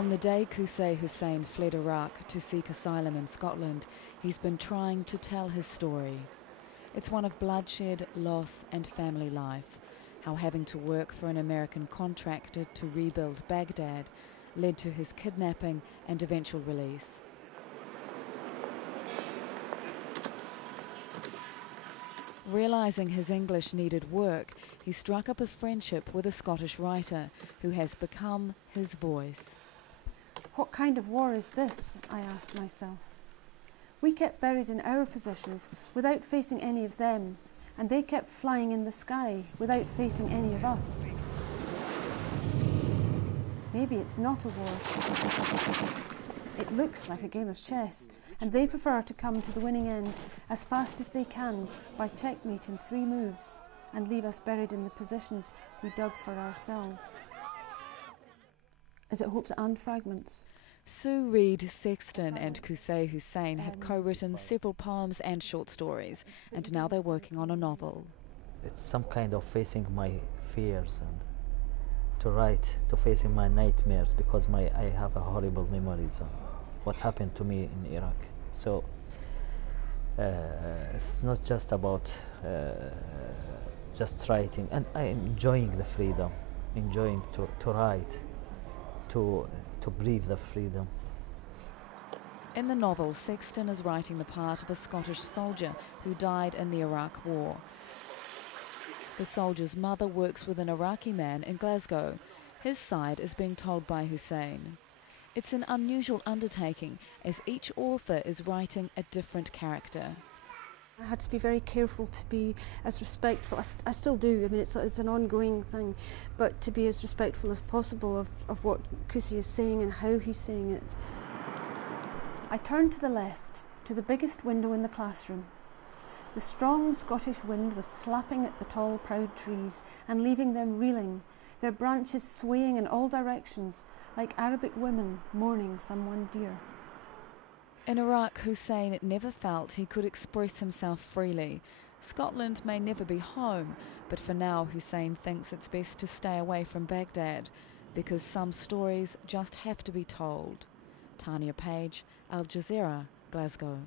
From the day Kusay Hussain fled Iraq to seek asylum in Scotland, he's been trying to tell his story. It's one of bloodshed, loss and family life. How having to work for an American contractor to rebuild Baghdad led to his kidnapping and eventual release. Realising his English needed work, he struck up a friendship with a Scottish writer who has become his voice. What kind of war is this? I asked myself. We kept buried in our positions without facing any of them, and they kept flying in the sky without facing any of us. Maybe it's not a war. It looks like a game of chess, and they prefer to come to the winning end as fast as they can by checkmate in 3 moves and leave us buried in the positions we dug for ourselves. Is it Hopes and Fragments? Reid Sexton and Kusay Hussain have co-written several poems and short stories, and now they're working on a novel. It's some kind of facing my fears and to facing my nightmares, because I have a horrible memories on what happened to me in Iraq. So it's not just about just writing, and I'm enjoying the freedom, enjoying to write, to breathe the freedom. In the novel, Sexton is writing the part of a Scottish soldier who died in the Iraq War. The soldier's mother works with an Iraqi man in Glasgow. His side is being told by Hussain. It's an unusual undertaking, as each author is writing a different character. I had to be very careful to be as respectful. I still do. I mean, it's an ongoing thing, but to be as respectful as possible of what Kusay is saying and how he's saying it. I turned to the left, to the biggest window in the classroom. The strong Scottish wind was slapping at the tall, proud trees and leaving them reeling, their branches swaying in all directions like Arabic women mourning someone dear. In Iraq, Hussain never felt he could express himself freely. Scotland may never be home, but for now Hussain thinks it's best to stay away from Baghdad, because some stories just have to be told. Tanya Page, Al Jazeera, Glasgow.